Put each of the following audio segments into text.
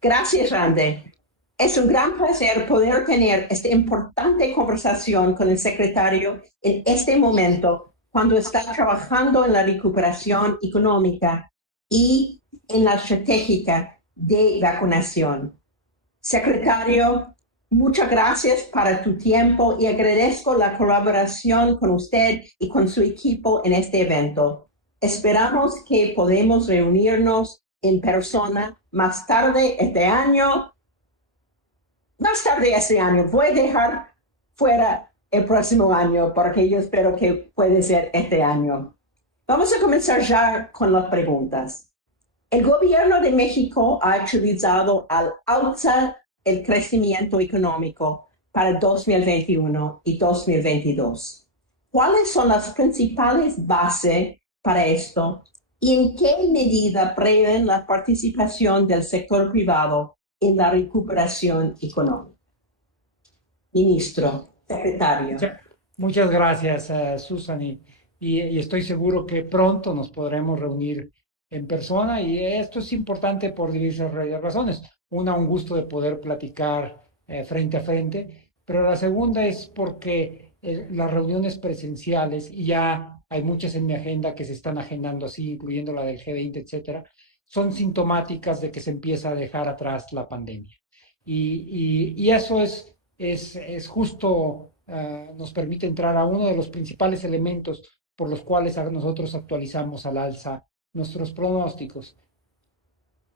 Gracias, Randy. Es un gran placer poder tener esta importante conversación con el secretario en este momento, cuando está trabajando en la recuperación económica y en la estratégica de vacunación. Secretario, muchas gracias para tu tiempo y agradezco la colaboración con usted y con su equipo en este evento. Esperamos que podamos reunirnos en persona más tarde este año. Voy a dejar fuera el próximo año porque yo espero que puede ser este año. Vamos a comenzar ya con las preguntas. El gobierno de México ha actualizado al alza el crecimiento económico para 2021 y 2022. ¿Cuáles son las principales bases para esto y en qué medida prevén la participación del sector privado en la recuperación económica? Ministro, secretario. Mucha- Muchas gracias, Susan, y estoy seguro que pronto nos podremos reunir en persona y esto es importante por diversas razones. Una, un gusto de poder platicar frente a frente, pero la segunda es porque las reuniones presenciales, y ya hay muchas en mi agenda que se están agendando así, incluyendo la del G20, etcétera, son sintomáticas de que se empieza a dejar atrás la pandemia. Y eso es justo, nos permite entrar a uno de los principales elementos por los cuales nosotros actualizamos al alza nuestros pronósticos.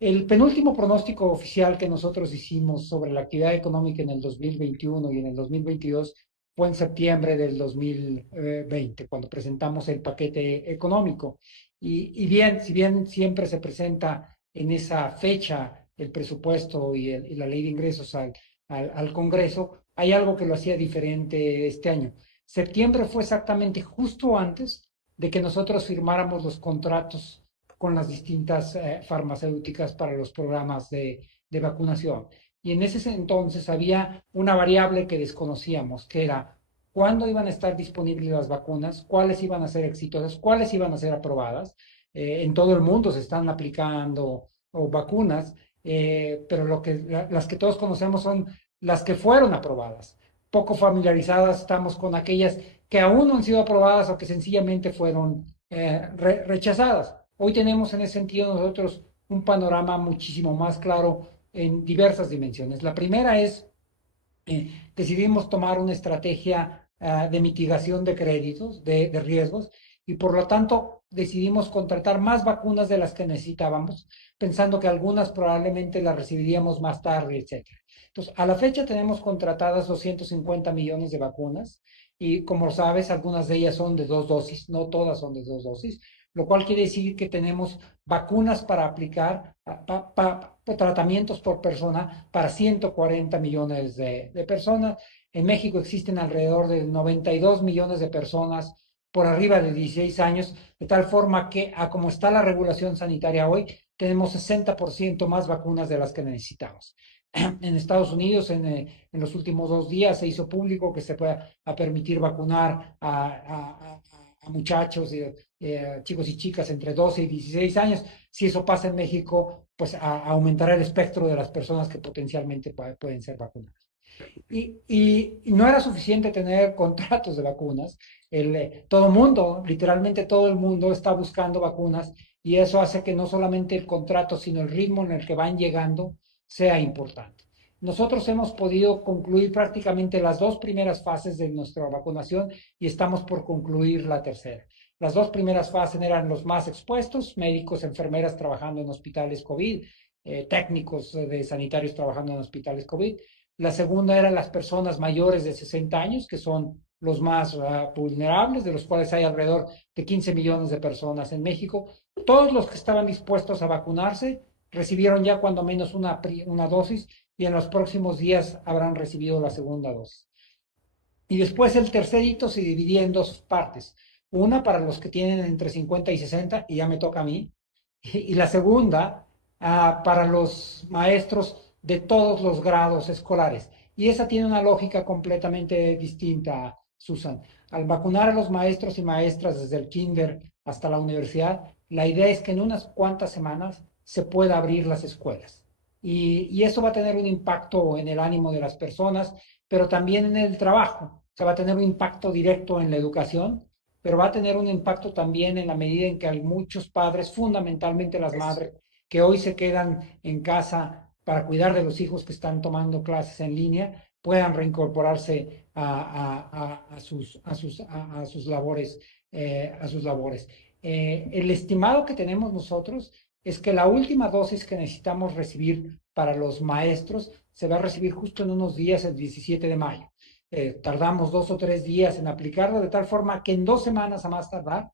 El penúltimo pronóstico oficial que nosotros hicimos sobre la actividad económica en el 2021 y en el 2022 fue en septiembre del 2020, cuando presentamos el paquete económico. Y bien, si bien siempre se presenta en esa fecha el presupuesto y la ley de ingresos al Congreso, hay algo que lo hacía diferente este año. Septiembre fue exactamente justo antes de que nosotros firmáramos los contratos con las distintas farmacéuticas para los programas de vacunación. Y en ese entonces había una variable que desconocíamos, que era cuándo iban a estar disponibles las vacunas, cuáles iban a ser exitosas, cuáles iban a ser aprobadas. En todo el mundo se están aplicando vacunas, pero las que todos conocemos son las que fueron aprobadas. Poco familiarizadas estamos con aquellas que aún no han sido aprobadas o que sencillamente fueron rechazadas. Hoy tenemos en ese sentido nosotros un panorama muchísimo más claro en diversas dimensiones. La primera es, decidimos tomar una estrategia de mitigación de créditos, de riesgos, y por lo tanto decidimos contratar más vacunas de las que necesitábamos, pensando que algunas probablemente las recibiríamos más tarde, etcétera. Entonces, a la fecha tenemos contratadas 250 millones de vacunas y como sabes, algunas de ellas son de dos dosis, no todas son de dos dosis, lo cual quiere decir que tenemos vacunas para aplicar, tratamientos por persona para 140 millones de personas. En México existen alrededor de 92 millones de personas por arriba de 16 años, de tal forma que, a como está la regulación sanitaria hoy, tenemos 60% más vacunas de las que necesitamos. En Estados Unidos, en los últimos 2 días, se hizo público que se pueda a permitir vacunar a muchachos, chicos y chicas entre 12 y 16 años. Si eso pasa en México, pues aumentará el espectro de las personas que potencialmente pueden ser vacunadas. Y no era suficiente tener contratos de vacunas. Todo el mundo, literalmente todo el mundo está buscando vacunas y eso hace que no solamente el contrato, sino el ritmo en el que van llegando sea importante. Nosotros hemos podido concluir prácticamente las dos primeras fases de nuestra vacunación y estamos por concluir la tercera. Las dos primeras fases eran los más expuestos, médicos, enfermeras trabajando en hospitales COVID, técnicos de sanitarios trabajando en hospitales COVID. La segunda eran las personas mayores de 60 años, que son los más vulnerables, de los cuales hay alrededor de 15 millones de personas en México. Todos los que estaban dispuestos a vacunarse recibieron ya cuando menos una dosis y en los próximos días habrán recibido la segunda dosis. Y después el tercer hito se dividía en dos partes. Una para los que tienen entre 50 y 60, y ya me toca a mí. Y la segunda para los maestros de todos los grados escolares. Y esa tiene una lógica completamente distinta, Susan. Al vacunar a los maestros y maestras desde el kinder hasta la universidad, la idea es que en unas cuantas semanas se pueda abrir las escuelas. y eso va a tener un impacto en el ánimo de las personas, pero también en el trabajo. O sea, va a tener un impacto directo en la educación, pero va a tener un impacto también en la medida en que hay muchos padres, fundamentalmente las Es- madres, que hoy se quedan en casa para cuidar de los hijos que están tomando clases en línea, puedan reincorporarse a sus labores. A sus labores. El estimado que tenemos nosotros es que la última dosis que necesitamos recibir para los maestros se va a recibir justo en unos días, el 17 de mayo. Tardamos 2 o 3 días en aplicarlo, de tal forma que en 2 semanas a más tardar,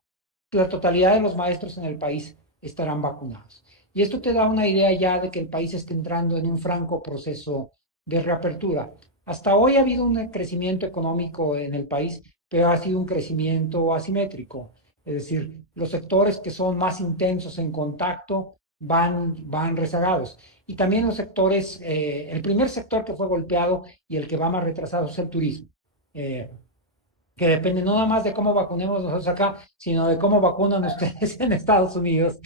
la totalidad de los maestros en el país estarán vacunados. Y esto te da una idea ya de que el país está entrando en un franco proceso de reapertura. Hasta hoy ha habido un crecimiento económico en el país, pero ha sido un crecimiento asimétrico. Es decir, los sectores que son más intensos en contacto van rezagados. Y también los sectores, el primer sector que fue golpeado y el que va más retrasado es el turismo. Eh, que depende no nada más de cómo vacunemos nosotros acá, sino de cómo vacunan ustedes en Estados Unidos.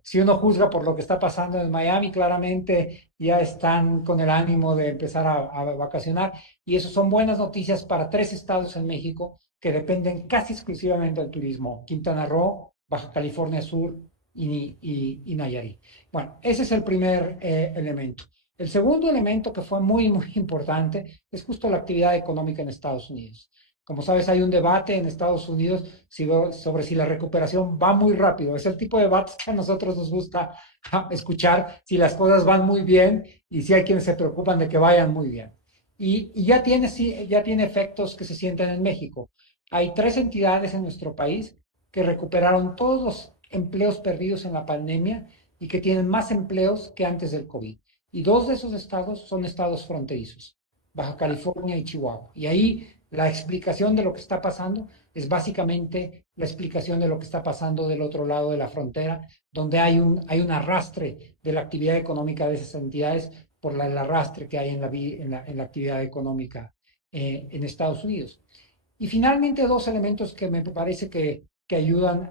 Si uno juzga por lo que está pasando en Miami, claramente ya están con el ánimo de empezar a vacacionar. Y eso son buenas noticias para 3 estados en México que dependen casi exclusivamente del turismo: Quintana Roo, Baja California Sur y Nayarit. Bueno, ese es el primer elemento. El segundo elemento que fue muy, muy importante es justo la actividad económica en Estados Unidos. Como sabes, hay un debate en Estados Unidos sobre si la recuperación va muy rápido. Es el tipo de debates que a nosotros nos gusta escuchar, si las cosas van muy bien y si hay quienes se preocupan de que vayan muy bien. Y ya tiene, sí, ya tiene efectos que se sienten en México. Hay 3 entidades en nuestro país que recuperaron todos los empleos perdidos en la pandemia y que tienen más empleos que antes del COVID. Y 2 de esos estados son estados fronterizos, Baja California y Chihuahua. Y ahí la explicación de lo que está pasando es básicamente la explicación de lo que está pasando del otro lado de la frontera, donde hay un arrastre de la actividad económica de esas entidades por el arrastre que hay en la actividad económica en Estados Unidos. Y finalmente, 2 elementos que me parece que ayudan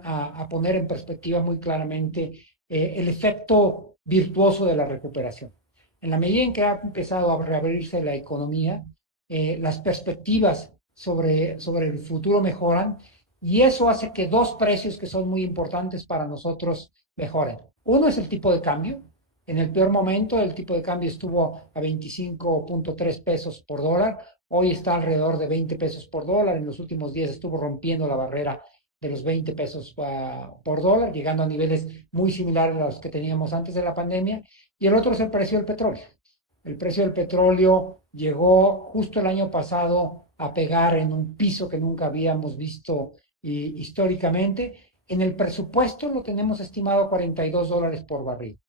poner en perspectiva muy claramente el efecto virtuoso de la recuperación. En la medida en que ha empezado a reabrirse la economía, las perspectivas sobre el futuro mejoran y eso hace que 2 precios que son muy importantes para nosotros mejoren. Uno es el tipo de cambio. En el peor momento, el tipo de cambio estuvo a 25.3 pesos por dólar. Hoy está alrededor de 20 pesos por dólar. En los últimos días estuvo rompiendo la barrera de los 20 pesos por dólar, llegando a niveles muy similares a los que teníamos antes de la pandemia. Y el otro es el precio del petróleo. El precio del petróleo llegó justo el año pasado a pegar en un piso que nunca habíamos visto históricamente. En el presupuesto lo tenemos estimado a $42 por barril.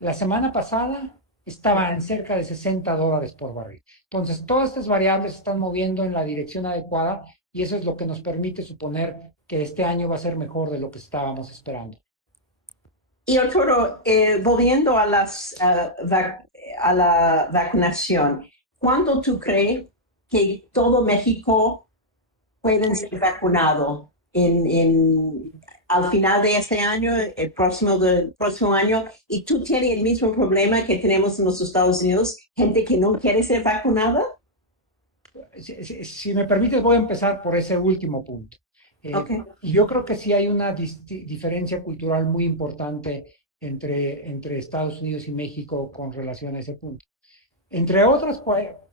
La semana pasada estaba en cerca de $60 por barril. Entonces, todas estas variables se están moviendo en la dirección adecuada y eso es lo que nos permite suponer que este año va a ser mejor de lo que estábamos esperando. Y Arturo, volviendo a a la vacunación, ¿cuándo tú crees que todo México puede ser vacunado? Al final de este año, el próximo año, y tú tienes el mismo problema que tenemos en los Estados Unidos, gente que no quiere ser vacunada. Si me permites, voy a empezar por ese último punto. Ok. Y yo creo que sí hay una diferencia cultural muy importante entre Estados Unidos y México con relación a ese punto. Entre otras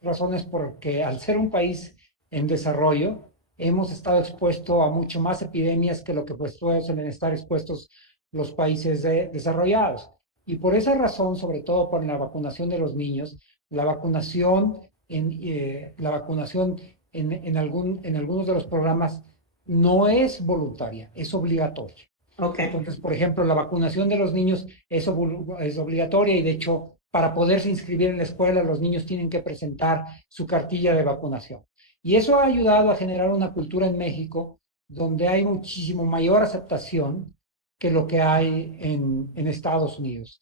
razones, porque al ser un país en desarrollo, hemos estado expuestos a mucho más epidemias que lo que pues suelen estar expuestos los países desarrollados. Y por esa razón, sobre todo por la vacunación de los niños, la vacunación en algunos de los programas no es voluntaria, es obligatoria. Ok. Entonces, por ejemplo, la vacunación de los niños es obligatoria y de hecho, para poderse inscribir en la escuela, los niños tienen que presentar su cartilla de vacunación. Y eso ha ayudado a generar una cultura en México donde hay muchísimo mayor aceptación que lo que hay en Estados Unidos.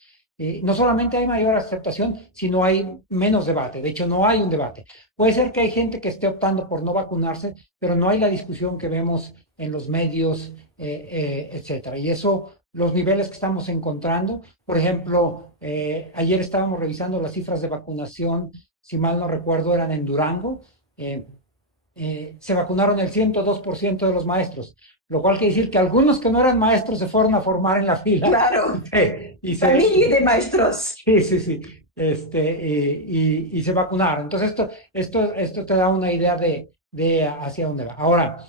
No solamente hay mayor aceptación, sino hay menos debate. De hecho, no hay un debate. Puede ser que hay gente que esté optando por no vacunarse, pero no hay la discusión que vemos en los medios, etcétera. Y eso, los niveles que estamos encontrando, por ejemplo, Ayer estábamos revisando las cifras de vacunación, si mal no recuerdo, eran en Durango. eh, Se vacunaron el 102% de los maestros, lo cual quiere decir que algunos que no eran maestros se fueron a formar en la fila y Claro, se, y se, familia de maestros. sí, sí, sí, y se vacunaron. Entonces, esto te da una idea de hacia dónde va. Ahora,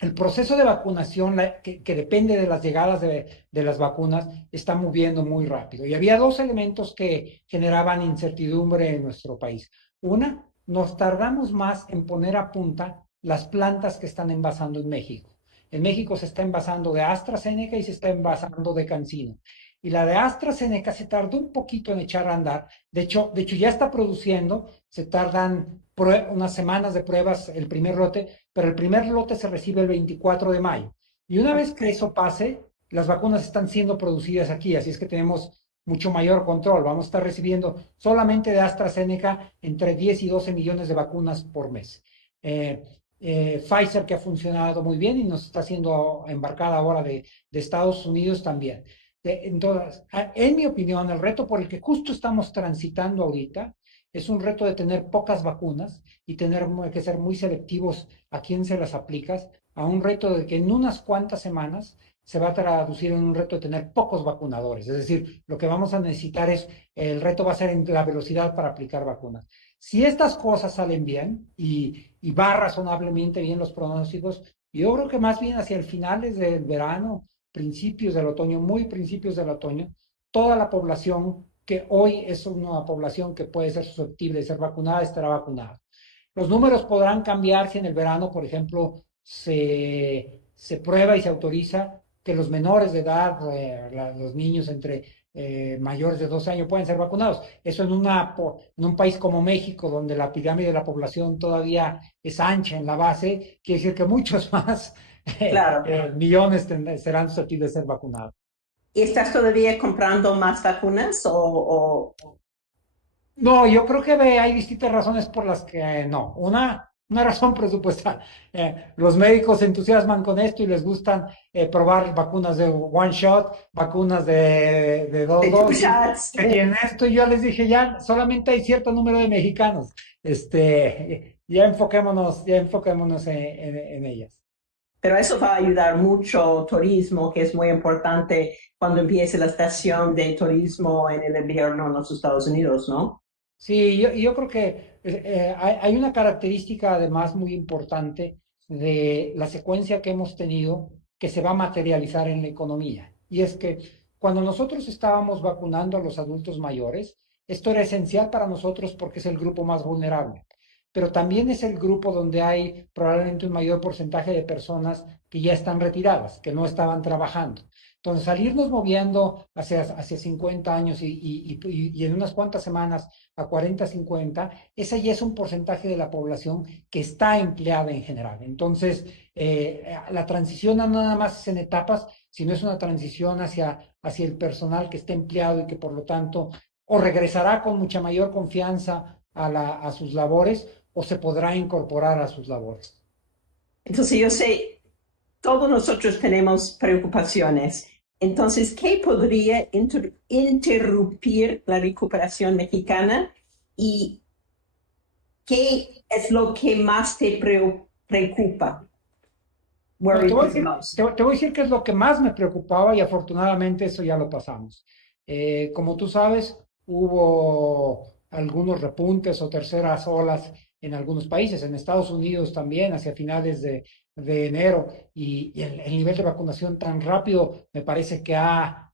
el proceso de vacunación, que depende de las llegadas de las vacunas, está moviendo muy rápido. Y había dos elementos que generaban incertidumbre en nuestro país. Una, nos tardamos más en poner a punta las plantas que están envasando en México. En México se está envasando de AstraZeneca y se está envasando de CanSino. Y la de AstraZeneca se tardó un poquito en echar a andar. De hecho ya está produciendo, se tardan unas semanas de pruebas el primer lote, pero el primer lote se recibe el 24 de mayo. Y una vez que eso pase, las vacunas están siendo producidas aquí, así es que tenemos mucho mayor control. Vamos a estar recibiendo solamente de AstraZeneca entre 10 y 12 millones de vacunas por mes. Eh, Pfizer, que ha funcionado muy bien y nos está siendo embarcada ahora de Estados Unidos también. Entonces, en mi opinión, el reto por el que justo estamos transitando ahorita es un reto de tener pocas vacunas y tener que ser muy selectivos a quién se las aplicas, a un reto de que en unas cuantas semanas se va a traducir en un reto de tener pocos vacunadores. Es decir, lo que vamos a necesitar el reto va a ser en la velocidad para aplicar vacunas. Si estas cosas salen bien y va razonablemente bien los pronósticos, yo creo que más bien hacia el finales del verano, principios del otoño, muy principios del otoño, toda la población que hoy es una población que puede ser susceptible de ser vacunada, estará vacunada. Los números podrán cambiar si en el verano, por ejemplo, se prueba y se autoriza que los menores de edad, los niños entre mayores de 12 años pueden ser vacunados. Eso en un país como México, donde la pirámide de la población todavía es ancha en la base, quiere decir que muchos más Claro. millones serán susceptibles de ser vacunados. ¿Y estás todavía comprando más vacunas No, yo creo que hay distintas razones por las que no. Una razón presupuestal. Los médicos se entusiasman con esto y les gustan probar vacunas de one shot, vacunas de dos de two dosis, shots? que tienen esto. Y yo les dije, ya solamente hay cierto número de mexicanos. Ya enfoquémonos en ellas. Pero eso va a ayudar mucho turismo, que es muy importante cuando empiece la estación de turismo en el invierno en los Estados Unidos, ¿no? Sí, yo creo que hay una característica además muy importante de la secuencia que hemos tenido que se va a materializar en la economía. Y es que cuando nosotros estábamos vacunando a los adultos mayores, esto era esencial para nosotros porque es el grupo más vulnerable, pero también es el grupo donde hay probablemente un mayor porcentaje de personas que ya están retiradas, que no estaban trabajando. Entonces, salirnos moviendo hacia 50 años y en unas cuantas semanas a 40, 50, ese ya es un porcentaje de la población que está empleada en general. Entonces, la transición no nada más es en etapas, sino es una transición hacia el personal que está empleado y que por lo tanto o regresará con mucha mayor confianza a sus labores o se podrá incorporar a sus labores. Entonces yo sé, todos nosotros tenemos preocupaciones. Entonces, ¿qué podría interrumpir la recuperación mexicana y qué es lo que más te preocupa? No, Worry you the most. te voy a decir qué es lo que más me preocupaba y afortunadamente eso ya lo pasamos. Como tú sabes, hubo algunos repuntes o terceras olas en algunos países, en Estados Unidos también, hacia finales de enero, y el nivel de vacunación tan rápido me parece que ha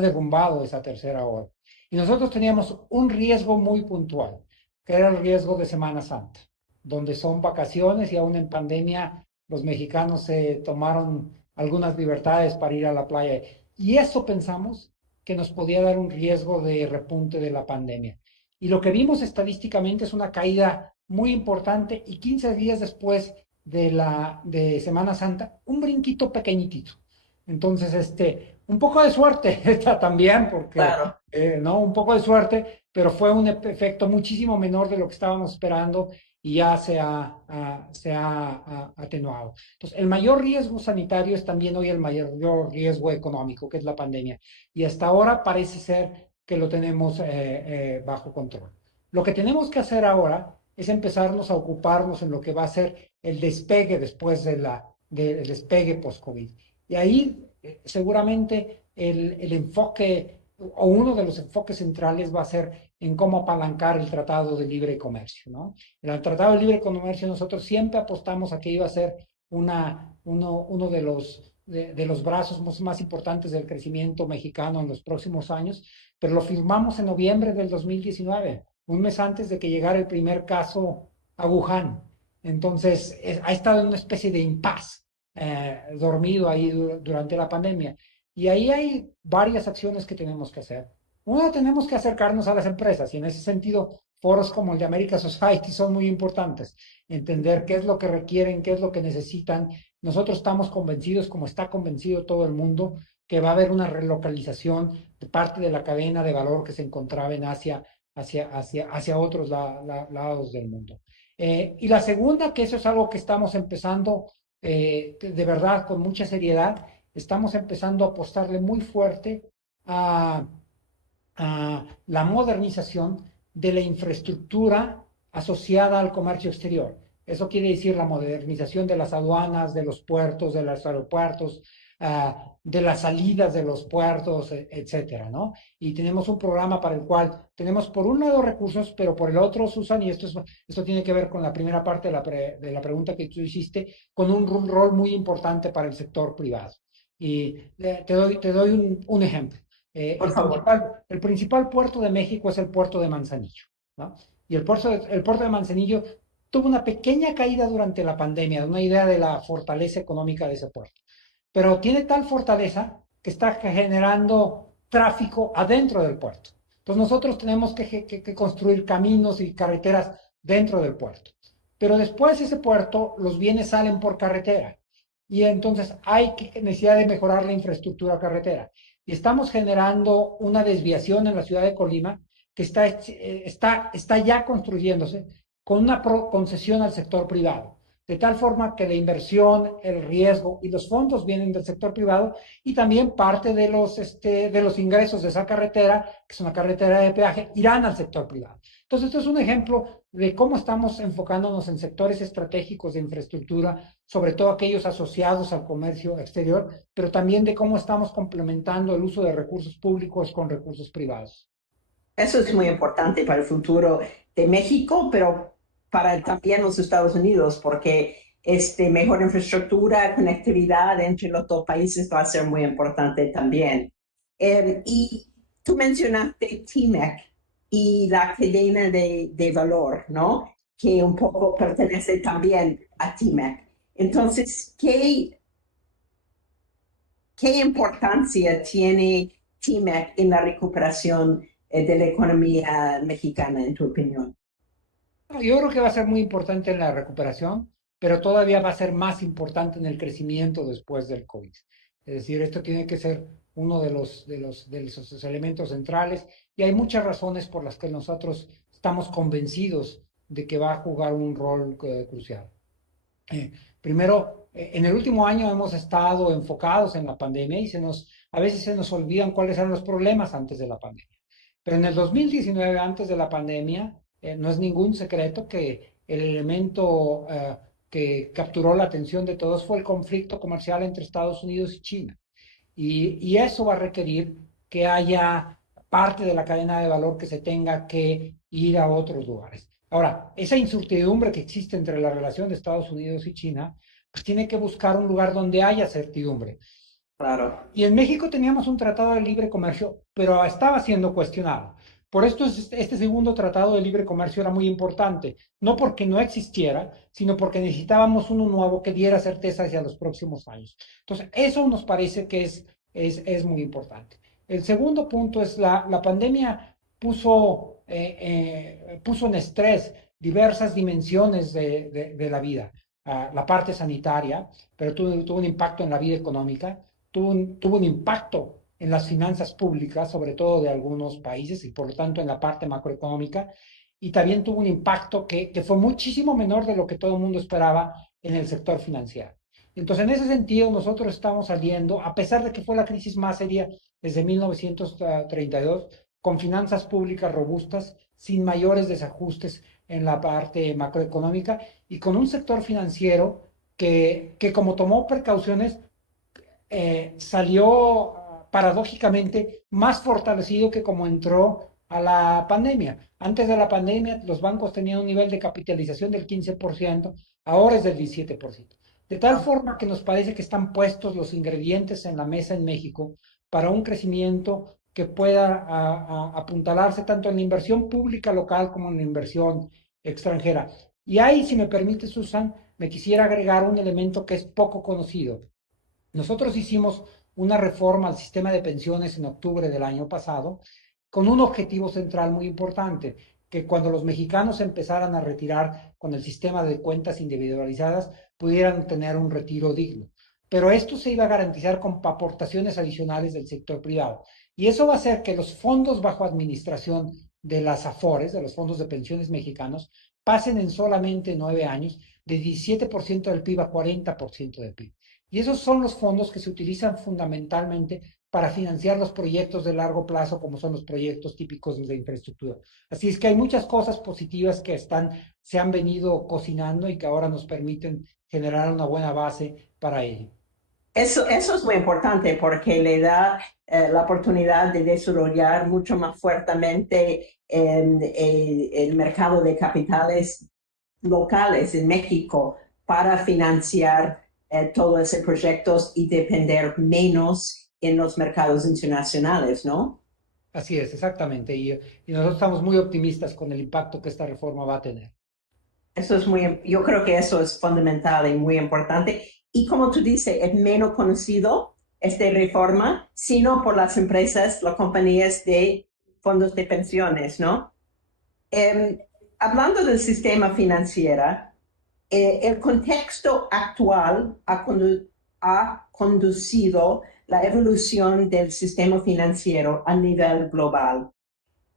derrumbado esa tercera ola. Y nosotros teníamos un riesgo muy puntual, que era el riesgo de Semana Santa, donde son vacaciones y aún en pandemia los mexicanos se tomaron algunas libertades para ir a la playa. Y eso pensamos que nos podía dar un riesgo de repunte de la pandemia. Y lo que vimos estadísticamente es una caída muy importante y 15 días después de Semana Santa, un brinquito pequeñitito. Entonces, un poco de suerte está también, porque, Claro. no, un poco de suerte, pero fue un efecto muchísimo menor de lo que estábamos esperando y ya se ha atenuado. Entonces, el mayor riesgo sanitario es también hoy el mayor riesgo económico, que es la pandemia. Y hasta ahora parece ser que lo tenemos bajo control. Lo que tenemos que hacer ahora es empezarnos a ocuparnos en lo que va a ser el despegue después del despegue post-COVID. Y ahí seguramente el enfoque o uno de los enfoques centrales va a ser en cómo apalancar el Tratado de Libre Comercio, ¿no? En el Tratado de Libre Comercio nosotros siempre apostamos a que iba a ser uno de los brazos más importantes del crecimiento mexicano en los próximos años, pero lo firmamos en noviembre del 2019, un mes antes de que llegara el primer caso a Wuhan. Entonces, ha estado en una especie de impas, dormido ahí durante la pandemia. Y ahí hay varias acciones que tenemos que hacer. Uno, tenemos que acercarnos a las empresas y en ese sentido, foros como el de America Society son muy importantes. Entender qué es lo que requieren, qué es lo que necesitan. Nosotros estamos convencidos, como está convencido todo el mundo, que va a haber una relocalización de parte de la cadena de valor que se encontraba en Asia hacia otros lados del mundo. Y la segunda, que eso es algo que estamos empezando de verdad con mucha seriedad, estamos empezando a apostarle muy fuerte a, a la modernización de la infraestructura asociada al comercio exterior. Eso quiere decir la modernización de las aduanas, de los puertos, de los aeropuertos, de las salidas de los puertos, etcétera, ¿no? Y tenemos un programa para el cual tenemos por un lado recursos, pero por el otro, Susan, y esto tiene que ver con la primera parte de la pregunta que tú hiciste, con un rol muy importante para el sector privado. Y te doy un ejemplo. Por favor. El principal puerto de México es el puerto de Manzanillo, ¿no? Y el puerto de Manzanillo tuvo una pequeña caída durante la pandemia, de una idea de la fortaleza económica de ese puerto. Pero tiene tal fortaleza que está generando tráfico adentro del puerto. Entonces nosotros tenemos que construir caminos y carreteras dentro del puerto. Pero después ese puerto, los bienes salen por carretera. Y entonces hay necesidad de mejorar la infraestructura carretera. Y estamos generando una desviación en la ciudad de Colima que está ya construyéndose con una concesión al sector privado, de tal forma que la inversión, el riesgo y los fondos vienen del sector privado y también parte de los ingresos de esa carretera, que es una carretera de peaje, irán al sector privado. Entonces, esto es un ejemplo de cómo estamos enfocándonos en sectores estratégicos de infraestructura, sobre todo aquellos asociados al comercio exterior, pero también de cómo estamos complementando el uso de recursos públicos con recursos privados. Eso es muy importante para el futuro de México, pero para también los Estados Unidos, porque mejor infraestructura, conectividad entre los dos países va a ser muy importante también. Y tú mencionaste TMEC y la cadena de valor, ¿no? Que un poco pertenece también a TMEC. Entonces, ¿qué importancia tiene TMEC en la recuperación de la economía mexicana, en tu opinión? Yo creo que va a ser muy importante en la recuperación, pero todavía va a ser más importante en el crecimiento después del COVID. Es decir, esto tiene que ser uno de los elementos centrales y hay muchas razones por las que nosotros estamos convencidos de que va a jugar un rol crucial. Eh, Primero, en el último año hemos estado enfocados en la pandemia y a veces se nos olvidan cuáles eran los problemas antes de la pandemia. Pero en el 2019, antes de la pandemia, no es ningún secreto que el elemento que capturó la atención de todos fue el conflicto comercial entre Estados Unidos y China. Y eso va a requerir que haya parte de la cadena de valor que se tenga que ir a otros lugares. Ahora, esa incertidumbre que existe entre la relación de Estados Unidos y China, pues tiene que buscar un lugar donde haya certidumbre. Claro. Y en México teníamos un tratado de libre comercio, pero estaba siendo cuestionado. Por esto este segundo tratado de libre comercio era muy importante, no porque no existiera, sino porque necesitábamos uno nuevo que diera certeza hacia los próximos años. Entonces, eso nos parece que es muy importante. El segundo punto es la pandemia puso en estrés diversas dimensiones de la vida. La parte sanitaria, pero tuvo un impacto en la vida económica, tuvo un impacto en las finanzas públicas, sobre todo de algunos países, y por lo tanto en la parte macroeconómica, y también tuvo un impacto que fue muchísimo menor de lo que todo el mundo esperaba en el sector financiero. Entonces, en ese sentido, nosotros estamos saliendo, a pesar de que fue la crisis más seria desde 1932, con finanzas públicas robustas, sin mayores desajustes en la parte macroeconómica y con un sector financiero que como tomó precauciones, salió paradójicamente más fortalecido que como entró a la pandemia. Antes de la pandemia, los bancos tenían un nivel de capitalización del 15%, ahora es del 17%. De tal forma que nos parece que están puestos los ingredientes en la mesa en México para un crecimiento que pueda apuntalarse tanto en la inversión pública local como en la inversión extranjera. Y ahí, si me permite, Susan, me quisiera agregar un elemento que es poco conocido. Nosotros hicimos una reforma al sistema de pensiones en octubre del año pasado con un objetivo central muy importante, que cuando los mexicanos empezaran a retirar con el sistema de cuentas individualizadas pudieran tener un retiro digno. Pero esto se iba a garantizar con aportaciones adicionales del sector privado. Y eso va a hacer que los fondos bajo administración de las AFORES, de los fondos de pensiones mexicanos, pasen en solamente 9 años de 17% del PIB a 40% del PIB. Y esos son los fondos que se utilizan fundamentalmente para financiar los proyectos de largo plazo, como son los proyectos típicos de infraestructura. Así es que hay muchas cosas positivas que se han venido cocinando y que ahora nos permiten generar una buena base para ello. Eso es muy importante porque le da la oportunidad de desarrollar mucho más fuertemente el mercado de capitales locales en México para financiar todos esos proyectos y depender menos en los mercados internacionales, ¿no? Así es, exactamente. Y nosotros estamos muy optimistas con el impacto que esta reforma va a tener. Eso es muy, yo creo que eso es fundamental y muy importante. Y como tú dices, es menos conocido esta reforma, sino por las empresas, las compañías de fondos de pensiones, ¿no? Eh, Hablando del sistema financiero, el contexto actual ha conducido la evolución del sistema financiero a nivel global.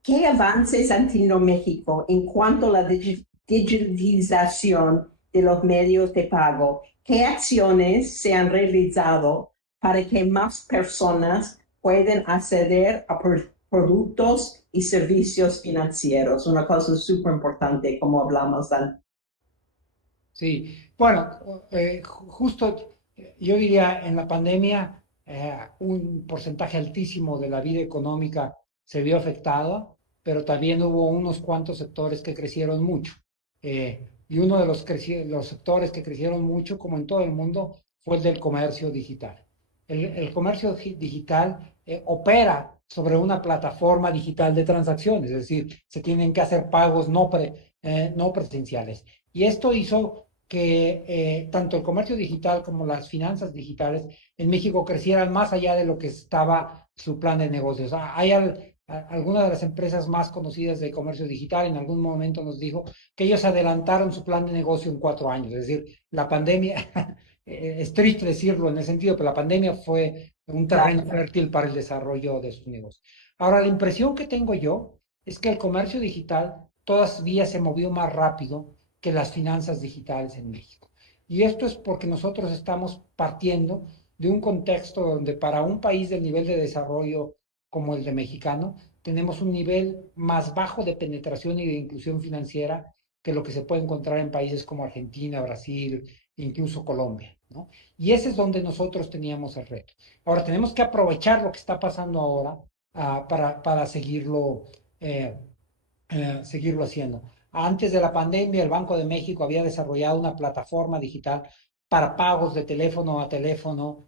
¿Qué avances ha tenido México en cuanto a la digitalización de los medios de pago? ¿Qué acciones se han realizado para que más personas puedan acceder a productos y servicios financieros? Una cosa súper importante, como hablamos antes. Sí, bueno, justo yo diría en la pandemia un porcentaje altísimo de la vida económica se vio afectado, pero también hubo unos cuantos sectores que crecieron mucho. Y uno de los sectores que crecieron mucho, como en todo el mundo, fue el del comercio digital. El comercio digital opera sobre una plataforma digital de transacciones, es decir, se tienen que hacer pagos no presenciales. Y esto hizo que tanto el comercio digital como las finanzas digitales en México crecieran más allá de lo que estaba su plan de negocios. Hay alguna de las empresas más conocidas de comercio digital en algún momento nos dijo que ellos adelantaron su plan de negocio en 4 años. Es decir, la pandemia, es triste decirlo en ese sentido, pero la pandemia fue un terreno fértil para el desarrollo de sus negocios. Ahora, la impresión que tengo yo es que el comercio digital todavía se movió más rápido que las finanzas digitales en México. Y esto es porque nosotros estamos partiendo de un contexto donde para un país del nivel de desarrollo como el de mexicano, tenemos un nivel más bajo de penetración y de inclusión financiera que lo que se puede encontrar en países como Argentina, Brasil, incluso Colombia, ¿no? Y ese es donde nosotros teníamos el reto. Ahora tenemos que aprovechar lo que está pasando ahora para eh, seguirlo haciendo. Antes de la pandemia, el Banco de México había desarrollado una plataforma digital para pagos de teléfono a teléfono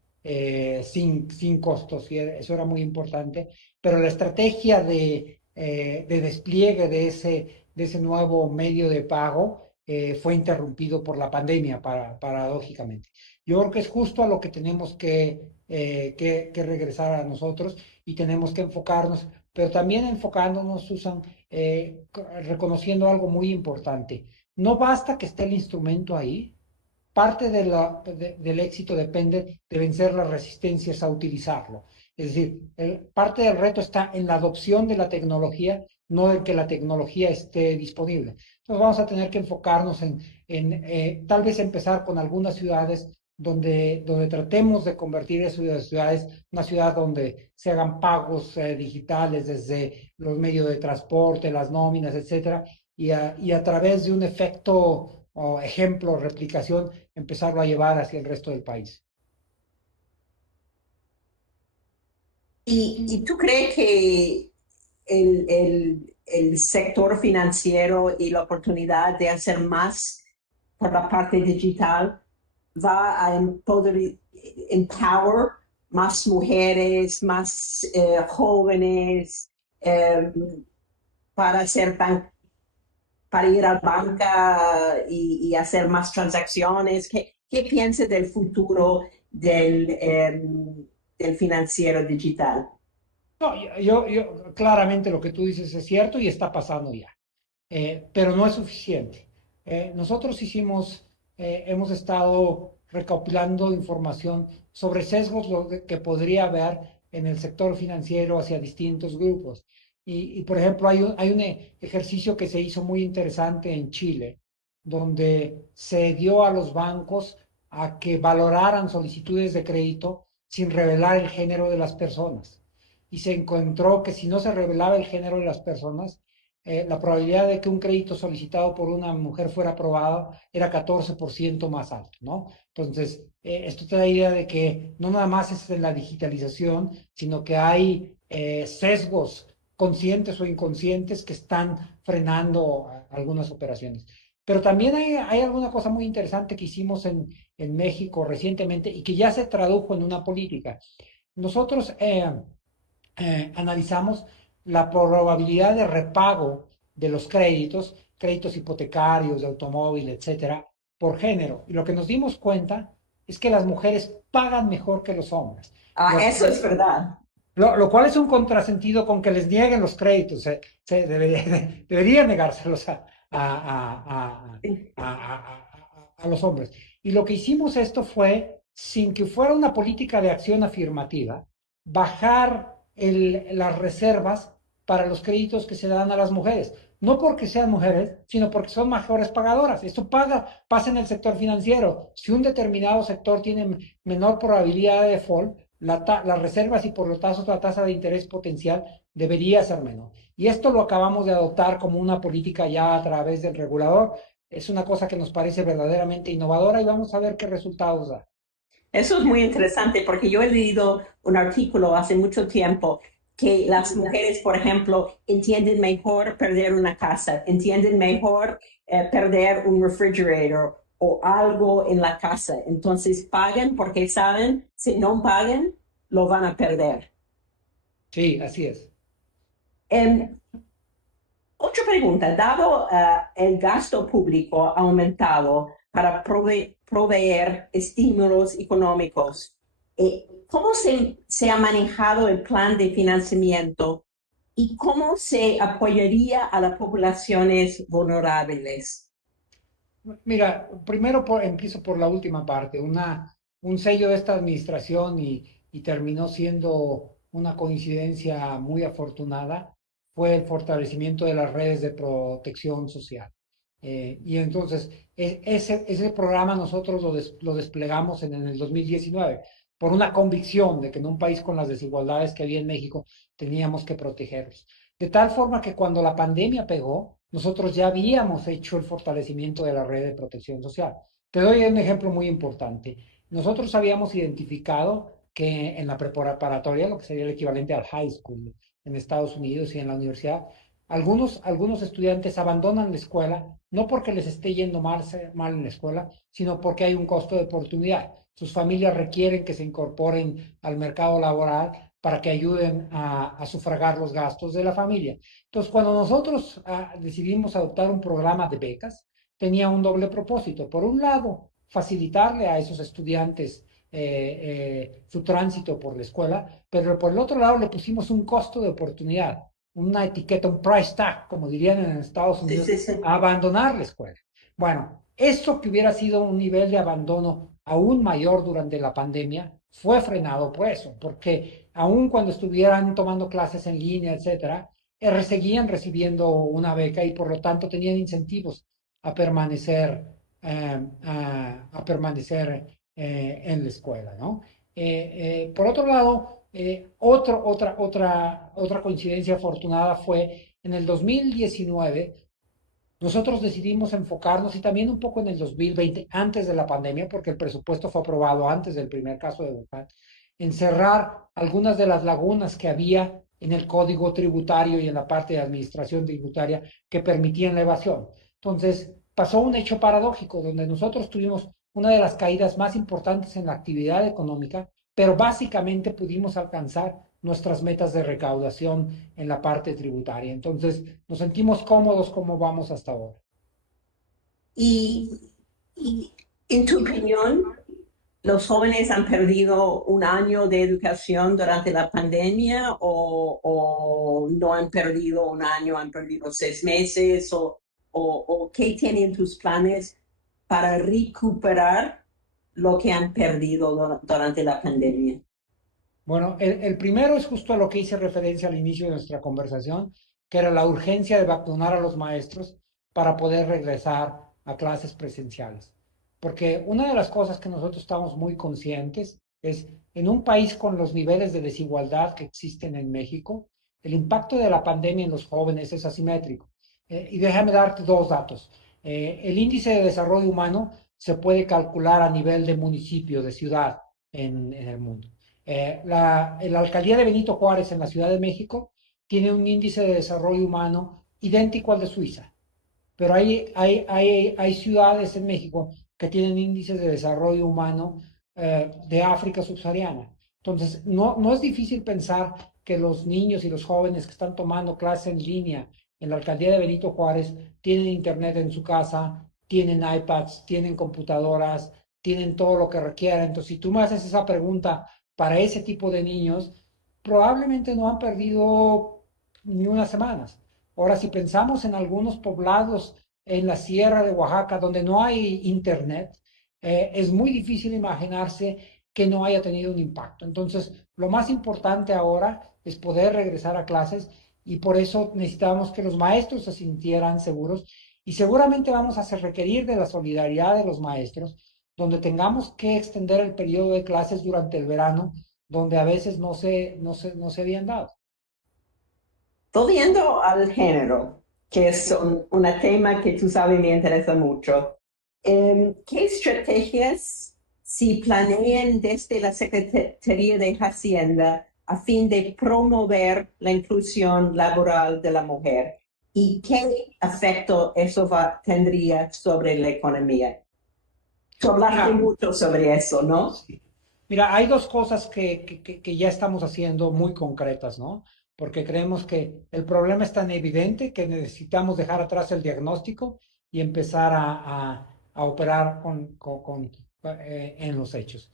sin costos, y eso era muy importante, pero la estrategia de despliegue de ese nuevo medio de pago fue interrumpido por la pandemia, paradójicamente. Yo creo que es justo a lo que tenemos que regresar a nosotros y tenemos que enfocarnos, pero también enfocándonos, Susan, reconociendo algo muy importante. No basta que esté el instrumento ahí, parte del éxito depende de vencer las resistencias a utilizarlo. Es decir, parte del reto está en la adopción de la tecnología no de que la tecnología esté disponible. Entonces vamos a tener que enfocarnos en tal vez empezar con algunas ciudades donde tratemos de convertir esas ciudades, una ciudad donde se hagan pagos digitales desde los medios de transporte, las nóminas, etcétera, y a través de un efecto o ejemplo, replicación, empezarlo a llevar hacia el resto del país. ¿Y tú crees que el sector financiero y la oportunidad de hacer más por la parte digital va a poder empower más mujeres, más jóvenes eh, para hacer para ir a banca y hacer más transacciones? ¿Qué piensa del futuro del financiero digital? No, claramente lo que tú dices es cierto y está pasando ya, pero no es suficiente. Nosotros hemos estado recopilando información sobre sesgos que podría haber en el sector financiero hacia distintos grupos. Por ejemplo, hay un ejercicio que se hizo muy interesante en Chile, donde se dio a los bancos a que valoraran solicitudes de crédito sin revelar el género de las personas. Y se encontró que si no se revelaba el género de las personas, la probabilidad de que un crédito solicitado por una mujer fuera aprobado era 14% más alto, ¿no? Entonces, esto te da idea de que no nada más es en la digitalización, sino que hay sesgos conscientes o inconscientes que están frenando algunas operaciones. Pero también hay alguna cosa muy interesante que hicimos en México recientemente y que ya se tradujo en una política. Nosotros analizamos la probabilidad de repago de los créditos hipotecarios, de automóvil, etcétera, por género. Y lo que nos dimos cuenta es que las mujeres pagan mejor que los hombres, Ah, eso es verdad. lo cual es un contrasentido con que les nieguen los créditos. Debería negárselos a los hombres. Y lo que hicimos esto fue, sin que fuera una política de acción afirmativa, bajar las reservas para los créditos que se dan a las mujeres. No porque sean mujeres, sino porque son mejores pagadoras. Esto pasa en el sector financiero. Si un determinado sector tiene menor probabilidad de default, las reservas y por lo tanto la tasa de interés potencial debería ser menor. Y esto lo acabamos de adoptar como una política ya a través del regulador. Es una cosa que nos parece verdaderamente innovadora y vamos a ver qué resultados da. Eso es muy interesante porque yo he leído un artículo hace mucho tiempo que las mujeres, por ejemplo, entienden mejor perder una casa, entienden mejor perder un refrigerator o algo en la casa. Entonces pagan porque saben, si no pagan, lo van a perder. Sí, así es. En, Otra pregunta, dado el gasto público aumentado para proveer estímulos económicos, ¿cómo se ha manejado el plan de financiamiento y cómo se apoyaría a las poblaciones vulnerables? Mira, primero empiezo por la última parte. Un sello de esta administración y terminó siendo una coincidencia muy afortunada fue el fortalecimiento de las redes de protección social. Y entonces, ese programa nosotros lo desplegamos en el 2019 por una convicción de que en un país con las desigualdades que había en México teníamos que protegerlos. De tal forma que cuando la pandemia pegó, nosotros ya habíamos hecho el fortalecimiento de la red de protección social. Te doy un ejemplo muy importante. Nosotros habíamos identificado que en la preparatoria, lo que sería el equivalente al high school en Estados Unidos y en la universidad, algunos estudiantes abandonan la escuela no porque les esté yendo mal en la escuela, sino porque hay un costo de oportunidad. Sus familias requieren que se incorporen al mercado laboral para que ayuden a sufragar los gastos de la familia. Entonces, cuando nosotros decidimos adoptar un programa de becas, tenía un doble propósito. Por un lado, facilitarle a esos estudiantes su tránsito por la escuela, pero por el otro lado le pusimos un costo de oportunidad, una etiqueta, un price tag, como dirían en Estados Sí, Unidos, sí, sí. a abandonar la escuela. Bueno, eso que hubiera sido un nivel de abandono aún mayor durante la pandemia fue frenado por eso, porque aún cuando estuvieran tomando clases en línea, etcétera, seguían recibiendo una beca y por lo tanto tenían incentivos a permanecer, a permanecer en la escuela, ¿no? Por otro lado, otra coincidencia afortunada fue en el 2019. Nosotros decidimos enfocarnos y también un poco en el 2020, antes de la pandemia, porque el presupuesto fue aprobado antes del primer caso de Wuhan, en cerrar algunas de las lagunas que había en el código tributario y en la parte de administración tributaria que permitían la evasión. Entonces, pasó un hecho paradójico donde nosotros tuvimos una de las caídas más importantes en la actividad económica, pero básicamente pudimos alcanzar nuestras metas de recaudación en la parte tributaria. Entonces, nos sentimos cómodos como vamos hasta ahora. Y, y en tu opinión, ¿los jóvenes han perdido un año de educación durante la pandemia o no han perdido un año, han perdido 6 meses? ¿O qué tienen tus planes para recuperar lo que han perdido durante la pandemia? Bueno, el primero es justo a lo que hice referencia al inicio de nuestra conversación, que era la urgencia de vacunar a los maestros para poder regresar a clases presenciales. Porque una de las cosas que nosotros estamos muy conscientes es, en un país con los niveles de desigualdad que existen en México, el impacto de la pandemia en los jóvenes es asimétrico. Y déjame darte dos datos. El índice de desarrollo humano se puede calcular a nivel de municipio, de ciudad en el mundo. La alcaldía de Benito Juárez en la Ciudad de México tiene un índice de desarrollo humano idéntico al de Suiza, pero hay ciudades en México que tienen índices de desarrollo humano de África subsahariana. Entonces, no es difícil pensar que los niños y los jóvenes que están tomando clase en línea en la alcaldía de Benito Juárez tienen internet en su casa, tienen iPads, tienen computadoras, tienen todo lo que requieran. Entonces, si tú me haces esa pregunta para ese tipo de niños, probablemente no han perdido ni unas semanas. Ahora, si pensamos en algunos poblados en la sierra de Oaxaca donde no hay internet, es muy difícil imaginarse que no haya tenido un impacto. Entonces, lo más importante ahora es poder regresar a clases y por eso necesitamos que los maestros se sintieran seguros y seguramente vamos a hacer requerir de la solidaridad de los maestros, donde tengamos que extender el periodo de clases durante el verano, donde a veces no se habían dado. Volviendo al género, que es un tema que tú sabes me interesa mucho, ¿qué estrategias se planean desde la Secretaría de Hacienda a fin de promover la inclusión laboral de la mujer? ¿Y qué efecto eso tendría sobre la economía? Tú hablaste Mira, mucho sobre eso, ¿no? sí. Mira, hay dos cosas que ya estamos haciendo muy concretas, ¿no? Porque creemos que el problema es tan evidente que necesitamos dejar atrás el diagnóstico y empezar a operar en los hechos.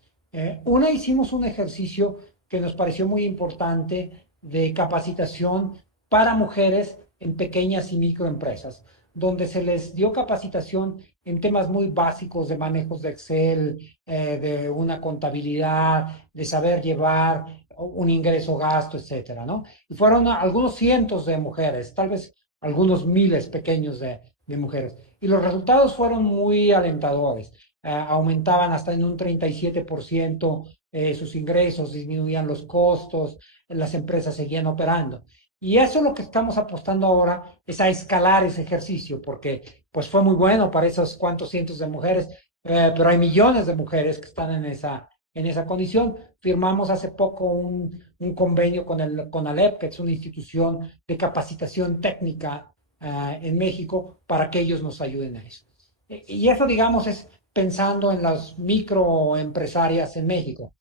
Una, hicimos un ejercicio que nos pareció muy importante de capacitación para mujeres en pequeñas y microempresas, donde se les dio capacitación en temas muy básicos de manejos de Excel, de una contabilidad, de saber llevar un ingreso, gasto, etcétera, ¿no? Y fueron algunos cientos de mujeres, tal vez algunos miles pequeños de mujeres. Y los resultados fueron muy alentadores. Aumentaban hasta en un 37% sus ingresos, disminuían los costos, las empresas seguían operando. Y eso es lo que estamos apostando ahora, es a escalar ese ejercicio, porque pues fue muy bueno para esos cuantos cientos de mujeres, pero hay millones de mujeres que están en esa condición. Firmamos hace poco un convenio con Alep, que es una institución de capacitación técnica en México, para que ellos nos ayuden a eso. Y eso, digamos, es pensando en las microempresarias en México.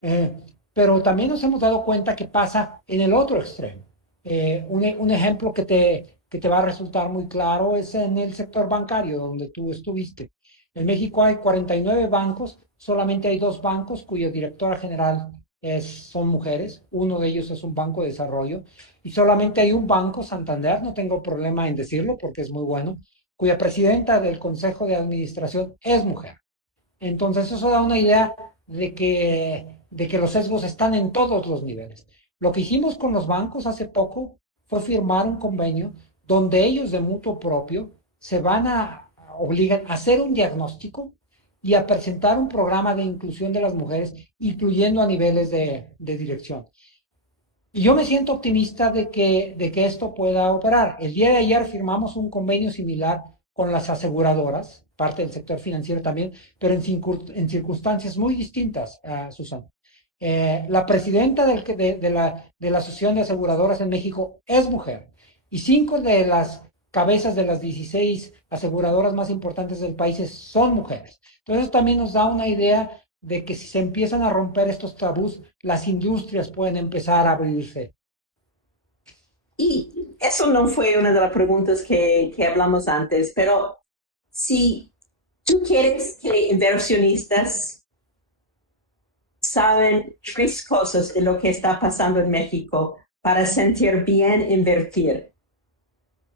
Eh, pero también nos hemos dado cuenta que pasa en el otro extremo. Un ejemplo que te va a resultar muy claro es en el sector bancario, donde tú estuviste. En México hay 49 bancos, solamente hay dos bancos cuya directora general son mujeres, uno de ellos es un banco de desarrollo, y solamente hay un banco, Santander, no tengo problema en decirlo porque es muy bueno, cuya presidenta del Consejo de Administración es mujer. Entonces eso da una idea de que los sesgos están en todos los niveles. Lo que hicimos con los bancos hace poco fue firmar un convenio donde ellos de mutuo propio se van a obligar a hacer un diagnóstico y a presentar un programa de inclusión de las mujeres, incluyendo a niveles de dirección. Y yo me siento optimista de que esto pueda operar. El día de ayer firmamos un convenio similar con las aseguradoras, parte del sector financiero también, pero en circunstancias muy distintas, Susana. La presidenta de la Asociación de Aseguradoras en México es mujer y 5 de las cabezas de las 16 aseguradoras más importantes del país son mujeres. Entonces, eso también nos da una idea de que si se empiezan a romper estos tabús, las industrias pueden empezar a abrirse. Y eso no fue una de las preguntas que hablamos antes, pero si tú quieres que inversionistas saben 3 cosas de lo que está pasando en México para sentir bien invertir,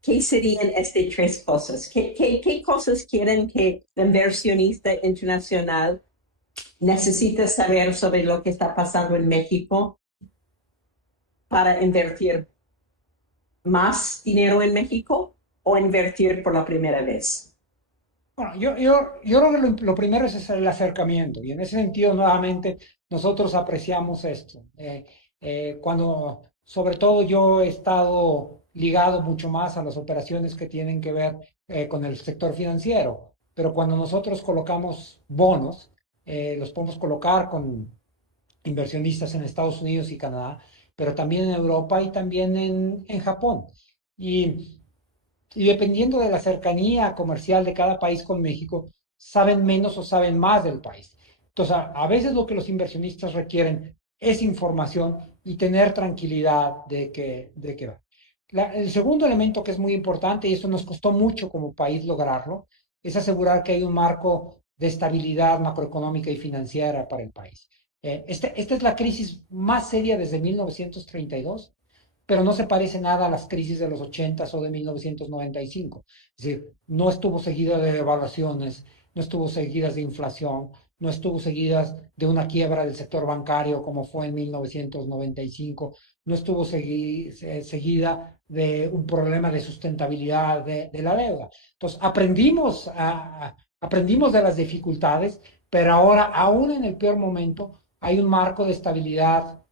¿qué serían estas 3 cosas? ¿Qué cosas quieren que el inversionista internacional necesita saber sobre lo que está pasando en México para invertir más dinero en México o invertir por la primera vez? Bueno, yo creo que lo primero es el acercamiento y en ese sentido nuevamente nosotros apreciamos esto. Cuando, sobre todo yo he estado ligado mucho más a las operaciones que tienen que ver con el sector financiero, pero cuando nosotros colocamos bonos, los podemos colocar con inversionistas en Estados Unidos y Canadá, pero también en Europa y también en Japón. Y y dependiendo de la cercanía comercial de cada país con México, saben menos o saben más del país. Entonces, a veces lo que los inversionistas requieren es información y tener tranquilidad de que va. El segundo elemento que es muy importante, y eso nos costó mucho como país lograrlo, es asegurar que hay un marco de estabilidad macroeconómica y financiera para el país. Esta es la crisis más seria desde 1932, pero no se parece nada a las crisis de los 80 o de 1995. Es decir, no estuvo seguida de devaluaciones, no estuvo seguidas de inflación, no estuvo seguidas de una quiebra del sector bancario como fue en 1995, no estuvo seguida de un problema de sustentabilidad de la deuda. Entonces, aprendimos de las dificultades, pero ahora, aún en el peor momento, hay un marco de estabilidad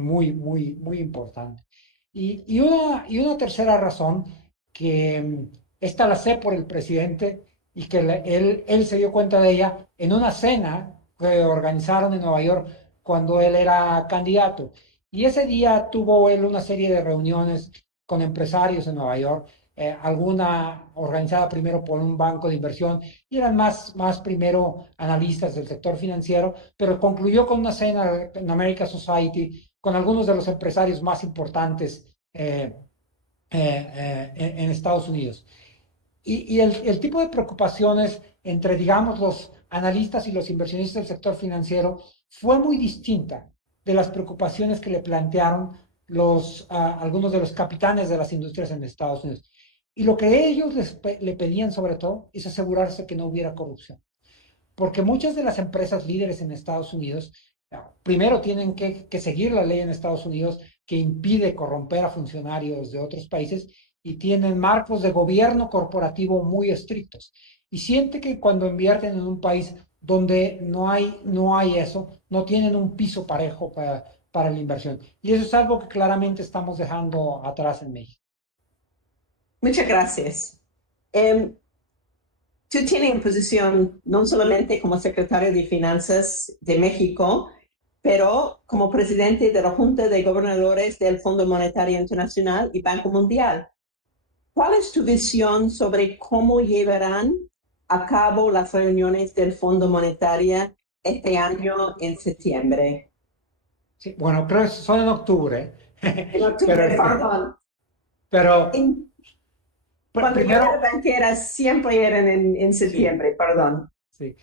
muy, muy, muy importante. Y una tercera razón, que esta la sé por el presidente y que él se dio cuenta de ella en una cena que organizaron en Nueva York cuando él era candidato. Y ese día tuvo él una serie de reuniones con empresarios en Nueva York, alguna organizada primero por un banco de inversión y eran más primero analistas del sector financiero, pero concluyó con una cena en American Society con algunos de los empresarios más importantes en Estados Unidos. Y el tipo de preocupaciones entre, digamos, los analistas y los inversionistas del sector financiero fue muy distinta de las preocupaciones que le plantearon algunos de los capitanes de las industrias en Estados Unidos. Y lo que ellos le pedían sobre todo es asegurarse que no hubiera corrupción, porque muchas de las empresas líderes en Estados Unidos, primero tienen que seguir la ley en Estados Unidos que impide corromper a funcionarios de otros países y tienen marcos de gobierno corporativo muy estrictos. Y siente que cuando invierten en un país donde no hay eso, no tienen un piso parejo para la inversión. Y eso es algo que claramente estamos dejando atrás en México. Muchas gracias. Em, Tú tienes en posición no solamente como secretario de Finanzas de México, pero como presidente de la Junta de Gobernadores del Fondo Monetario Internacional y Banco Mundial. ¿Cuál es tu visión sobre cómo llevarán a cabo las reuniones del Fondo Monetario este año en septiembre? Sí, bueno, creo que son en octubre, En pero, octubre, perdón. pero En- Cuando yo era primero, banquera, siempre eran en sí. septiembre, perdón. Sí.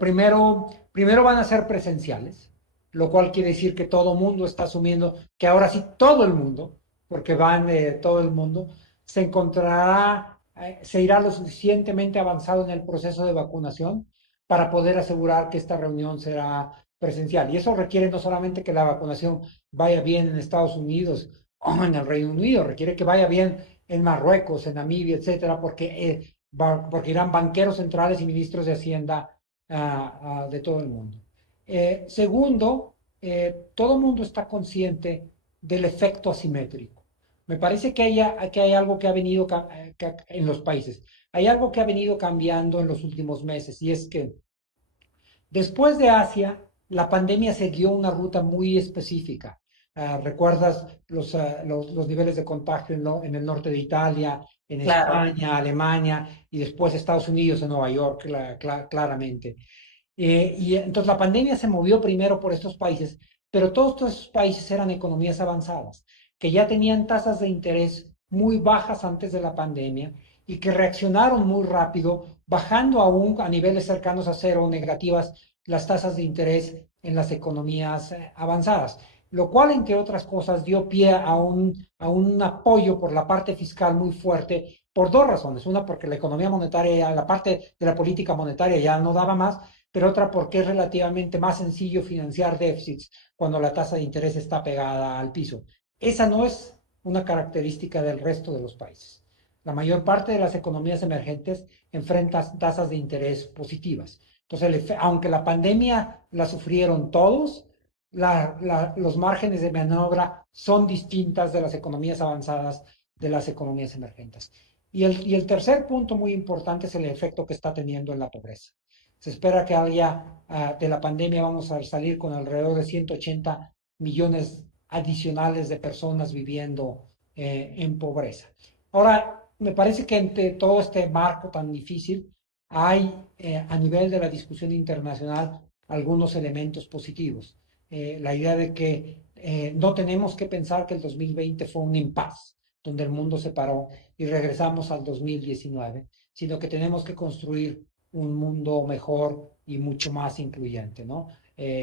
Primero van a ser presenciales, lo cual quiere decir que todo el mundo está asumiendo que ahora sí todo el mundo, porque van todo el mundo, se irá lo suficientemente avanzado en el proceso de vacunación para poder asegurar que esta reunión será presencial. Y eso requiere no solamente que la vacunación vaya bien en Estados Unidos, o en el Reino Unido, requiere que vaya bien en Marruecos, en Namibia, etcétera, porque irán banqueros centrales y ministros de Hacienda de todo el mundo. Segundo, todo el mundo está consciente del efecto asimétrico. Me parece que hay algo que ha venido en los países. Hay algo que ha venido cambiando en los últimos meses y es que después de Asia, la pandemia siguió una ruta muy específica. ¿Recuerdas los niveles de contagio en el norte de Italia, en Claro. España, Alemania y después Estados Unidos, en Nueva York, claramente? Y entonces la pandemia se movió primero por estos países, pero todos estos países eran economías avanzadas, que ya tenían tasas de interés muy bajas antes de la pandemia y que reaccionaron muy rápido, bajando aún a niveles cercanos a cero o negativas las tasas de interés en las economías avanzadas, lo cual, entre otras cosas, dio pie a un apoyo por la parte fiscal muy fuerte por dos razones. Una, porque la economía monetaria, la parte de la política monetaria ya no daba más, pero otra porque es relativamente más sencillo financiar déficits cuando la tasa de interés está pegada al piso. Esa no es una característica del resto de los países. La mayor parte de las economías emergentes enfrentan tasas de interés positivas. Entonces, aunque la pandemia la sufrieron todos, los márgenes de maniobra son distintas de las economías avanzadas de las economías emergentes. Y el tercer punto muy importante es el efecto que está teniendo en la pobreza. Se espera que de la pandemia vamos a salir con alrededor de 180 millones adicionales de personas viviendo en pobreza. Ahora, me parece que entre todo este marco tan difícil hay a nivel de la discusión internacional algunos elementos positivos. La idea de que no tenemos que pensar que el 2020 fue un impasse, donde el mundo se paró y regresamos al 2019, sino que tenemos que construir un mundo mejor y mucho más incluyente, ¿no?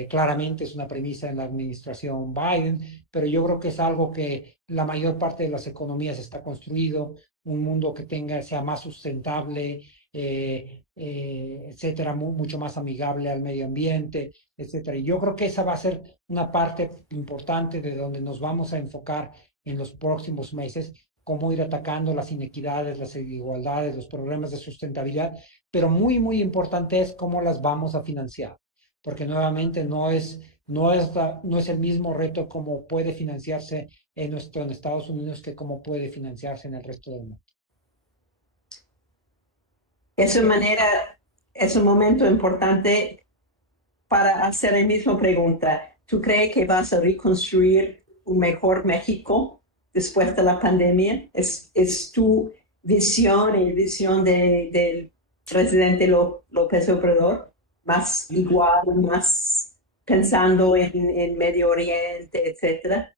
Claramente es una premisa en la administración Biden, pero yo creo que es algo que la mayor parte de las economías está construido, un mundo que sea más sustentable, etcétera, mucho más amigable al medio ambiente, etcétera. Y yo creo que esa va a ser una parte importante de donde nos vamos a enfocar en los próximos meses, cómo ir atacando las inequidades, las desigualdades, los problemas de sustentabilidad, pero muy, muy importante es cómo las vamos a financiar, porque nuevamente no es el mismo reto cómo puede financiarse en Estados Unidos que cómo puede financiarse en el resto del mundo. Es una manera, es un momento importante para hacer la misma pregunta. ¿Tú crees que vas a reconstruir un mejor México después de la pandemia? ¿Es tu visión y visión del presidente López Obrador más igual, más pensando en Medio Oriente, etcétera?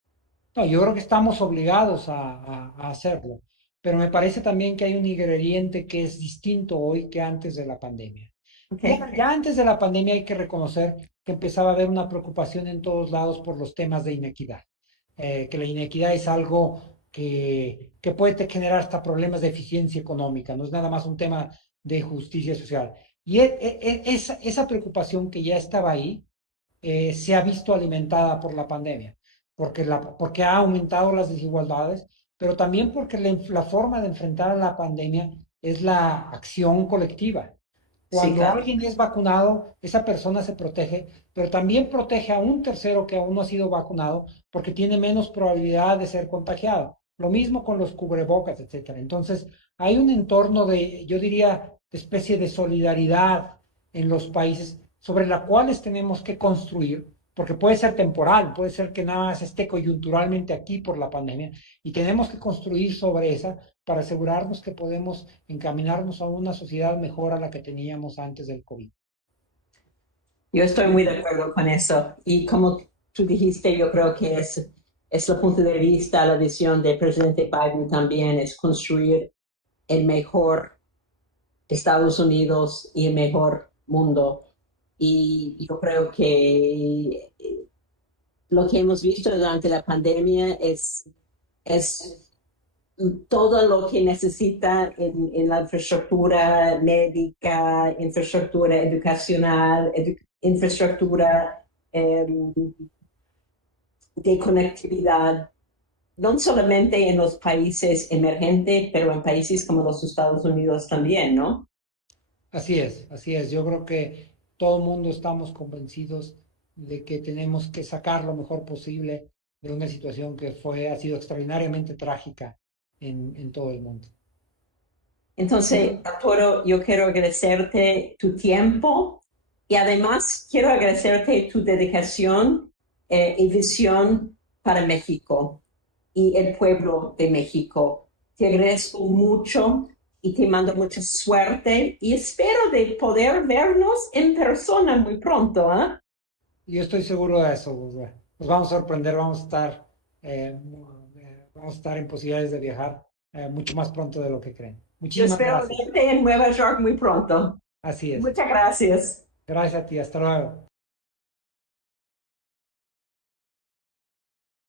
No, yo creo que estamos obligados a hacerlo, pero me parece también que hay un ingrediente que es distinto hoy que antes de la pandemia. Okay. Ya antes de la pandemia hay que reconocer que empezaba a haber una preocupación en todos lados por los temas de inequidad, que la inequidad es algo que puede generar hasta problemas de eficiencia económica, no es nada más un tema de justicia social. Y esa preocupación que ya estaba ahí se ha visto alimentada por la pandemia, porque ha aumentado las desigualdades, pero también porque la forma de enfrentar a la pandemia es la acción colectiva. Sí, Cuando claro. alguien es vacunado, esa persona se protege, pero también protege a un tercero que aún no ha sido vacunado porque tiene menos probabilidad de ser contagiado. Lo mismo con los cubrebocas, etcétera. Entonces, hay un entorno yo diría, de especie de solidaridad en los países sobre la cuales tenemos que construir, porque puede ser temporal, puede ser que nada más esté coyunturalmente aquí por la pandemia, y tenemos que construir sobre esa para asegurarnos que podemos encaminarnos a una sociedad mejor a la que teníamos antes del COVID. Yo estoy muy de acuerdo con eso. Y como tú dijiste, yo creo que es el punto de vista, la visión del presidente Biden también, es construir el mejor Estados Unidos y el mejor mundo. Y yo creo que lo que hemos visto durante la pandemia es todo lo que necesita en la infraestructura médica, infraestructura educacional, infraestructura eh, de conectividad. no solamente en los países emergentes, pero en países como los Estados Unidos también, ¿no? Así es, así es. Yo creo que todo el mundo estamos convencidos de que tenemos que sacar lo mejor posible de una situación que ha sido extraordinariamente trágica en todo el mundo. Entonces, Arturo, yo quiero agradecerte tu tiempo y además quiero agradecerte tu dedicación y visión para México y el pueblo de México. Te agradezco mucho y te mando mucha suerte y espero de poder vernos en persona muy pronto, ¿eh? Yo estoy seguro de eso. Nos vamos a sorprender, vamos a estar en posibilidades de viajar mucho más pronto de lo que creen. Yo Muchísimas espero gracias. verte en Nueva York muy pronto. Así es. Muchas gracias. Gracias a ti. Hasta luego.